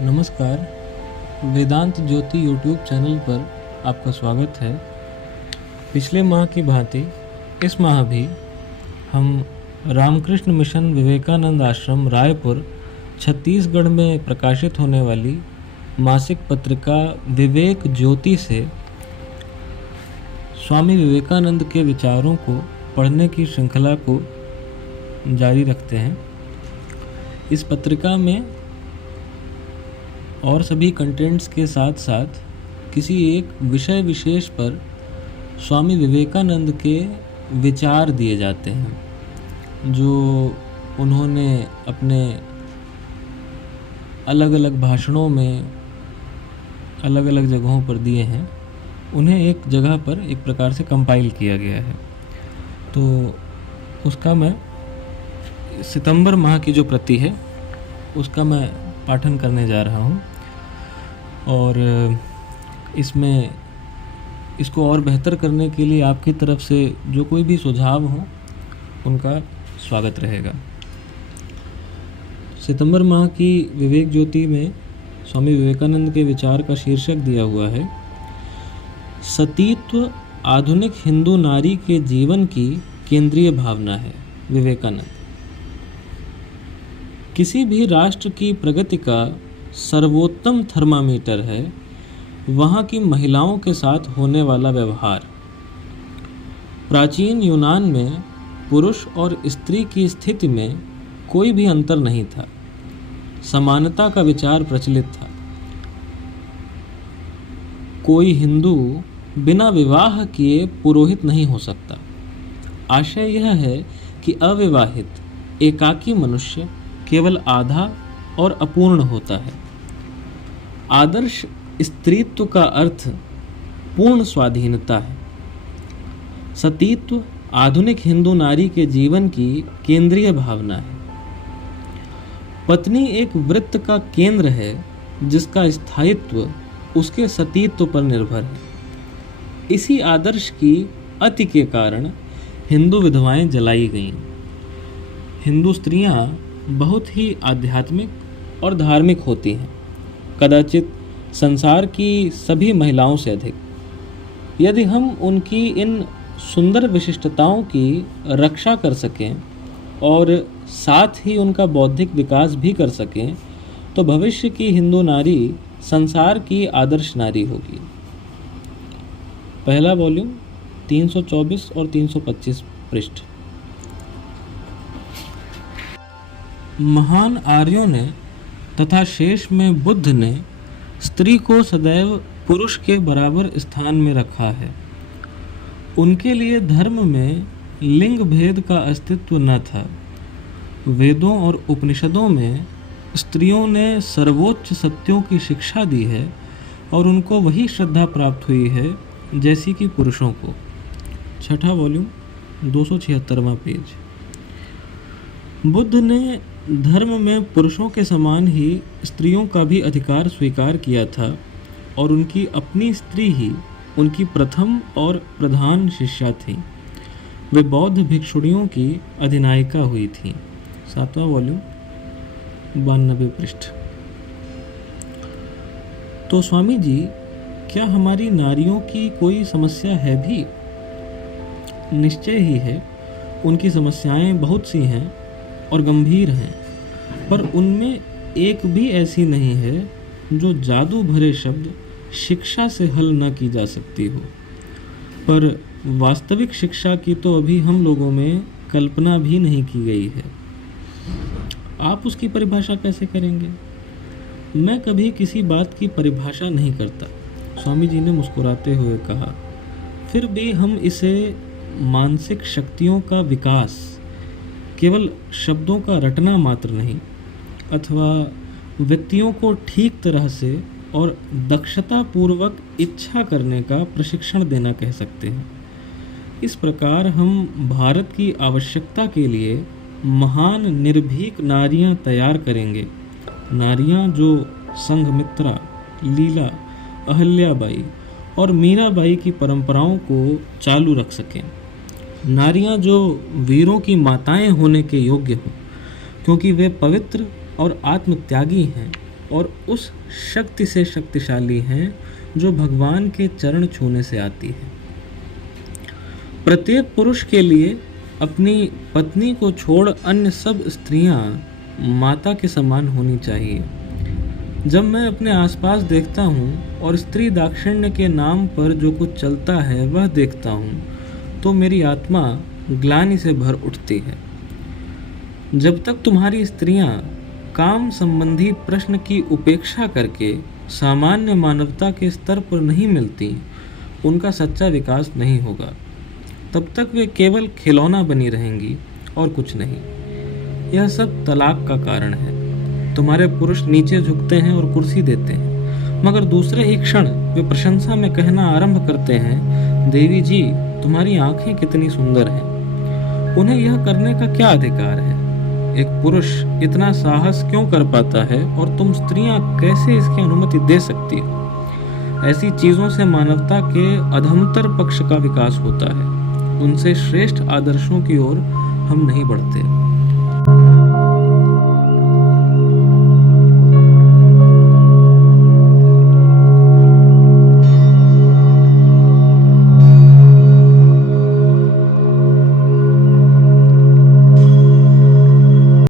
नमस्कार। वेदांत ज्योति YouTube channel पर आपका स्वागत है। पिछले माह की भांति इस माह भी हम रामकृष्ण मिशन विवेकानंद आश्रम रायपुर छत्तीसगढ़ में प्रकाशित होने वाली मासिक पत्रिका विवेक ज्योति से स्वामी विवेकानंद के विचारों को पढ़ने की श्रृंखला को जारी रखते हैं। इस पत्रिका में और सभी कंटेंट्स के साथ साथ किसी एक विषय विशेष पर स्वामी विवेकानंद के विचार दिए जाते हैं जो उन्होंने अपने अलग अलग भाषणों में अलग अलग जगहों पर दिए हैं। उन्हें एक जगह पर एक प्रकार से कंपाइल किया गया है। तो उसका मैं सितंबर माह की जो प्रति है उसका मैं पाठन करने जा रहा हूँ और इसमें इसको और बेहतर करने के लिए आपकी तरफ से जो कोई भी सुझाव हो उनका स्वागत रहेगा। सितंबर माह की विवेक ज्योति में स्वामी विवेकानंद के विचार का शीर्षक दिया हुआ है, सतीत्व आधुनिक हिंदू नारी के जीवन की केंद्रीय भावना है। विवेकानंद किसी भी राष्ट्र की प्रगति का सर्वोत्तम थर्मामीटर है वहाँ की महिलाओं के साथ होने वाला व्यवहार। प्राचीन यूनान में पुरुष और स्त्री की स्थिति में कोई भी अंतर नहीं था, समानता का विचार प्रचलित था। कोई हिंदू बिना विवाह किए पुरोहित नहीं हो सकता। आशय यह है कि अविवाहित एकाकी मनुष्य केवल आधा और अपूर्ण होता है। आदर्श स्त्रीत्व का अर्थ पूर्ण स्वाधीनता है। सतीत्व आधुनिक हिंदू नारी के जीवन की केंद्रीय भावना है। पत्नी एक वृत्त का केंद्र है जिसका स्थायित्व उसके सतीत्व पर निर्भर है। इसी आदर्श की अति के कारण हिंदू विधवाएं जलाई गईं। हिंदू स्त्रियां बहुत ही आध्यात्मिक और धार्मिक होती हैं, कदाचित संसार की सभी महिलाओं से अधिक। यदि हम उनकी इन सुंदर विशिष्टताओं की रक्षा कर सकें और साथ ही उनका बौद्धिक विकास भी कर सकें तो भविष्य की हिंदू नारी संसार की आदर्श नारी होगी। पहला वॉल्यूम 324 और 325 पृष्ठ। महान आर्यों ने तथा शेष में बुद्ध ने स्त्री को सदैव पुरुष के बराबर स्थान में रखा है। उनके लिए धर्म में लिंग भेद का अस्तित्व न था। वेदों और उपनिषदों में स्त्रियों ने सर्वोच्च सत्यों की शिक्षा दी है और उनको वही श्रद्धा प्राप्त हुई है जैसी कि पुरुषों को। छठा वॉल्यूम 276वां पेज। बुद्ध ने धर्म में पुरुषों के समान ही स्त्रियों का भी अधिकार स्वीकार किया था और उनकी अपनी स्त्री ही उनकी प्रथम और प्रधान शिष्या थी। वे बौद्ध भिक्षुणियों की अधिनायिका हुई थी। 7वां वॉल्यूम 92 पृष्ठ। तो स्वामी जी, क्या हमारी नारियों की कोई समस्या है भी? निश्चय ही है, उनकी समस्याएं बहुत सी हैं और गंभीर हैं, पर उनमें एक भी ऐसी नहीं है जो जादू भरे शब्द शिक्षा से हल न की जा सकती हो। पर वास्तविक शिक्षा की तो अभी हम लोगों में कल्पना भी नहीं की गई है। आप उसकी परिभाषा कैसे करेंगे? मैं कभी किसी बात की परिभाषा नहीं करता, स्वामी जी ने मुस्कुराते हुए कहा। फिर भी हम इसे मानसिक शक्तियों का विकास, केवल शब्दों का रटना मात्र नहीं, अथवा व्यक्तियों को ठीक तरह से और दक्षता पूर्वक इच्छा करने का प्रशिक्षण देना कह सकते हैं। इस प्रकार हम भारत की आवश्यकता के लिए महान निर्भीक नारियां तैयार करेंगे। नारियां जो संघमित्रा, लीला, अहल्याबाई और मीराबाई की परंपराओं को चालू रख सकें। नारियां जो वीरों की माताएं होने के योग्य हों, क्योंकि वे पवित्र और आत्मत्यागी हैं और उस शक्ति से शक्तिशाली हैं जो भगवान के चरण छूने से आती है। प्रत्येक पुरुष के लिए अपनी पत्नी को छोड़ अन्य सब स्त्रियां माता के समान होनी चाहिए। जब मैं अपने आसपास देखता हूँ और स्त्री दाक्षिण्य के नाम पर जो कुछ चलता है वह देखता हूँ, तो मेरी आत्मा ग्लानि से भर उठती है। जब तक तुम्हारी स्त्रियां काम संबंधी प्रश्न की उपेक्षा करके सामान्य मानवता के स्तर पर नहीं मिलती, उनका सच्चा विकास नहीं होगा। तब तक वे केवल खिलौना बनी रहेंगी और कुछ नहीं। यह सब तलाक का कारण है। तुम्हारे पुरुष नीचे झुकते हैं और कुर्सी देते हैं, मगर दूसरे ही क्षण वे प्रशंसा में कहना आरंभ करते हैं, देवी जी तुम्हारी आंखें कितनी सुंदर हैं। उन्हें यह करने का क्या अधिकार है? एक पुरुष इतना साहस क्यों कर पाता है और तुम स्त्रियां कैसे इसकी अनुमति दे सकती हो? ऐसी चीजों से मानवता के अधमतर पक्ष का विकास होता है। उनसे श्रेष्ठ आदर्शों की ओर हम नहीं बढ़ते।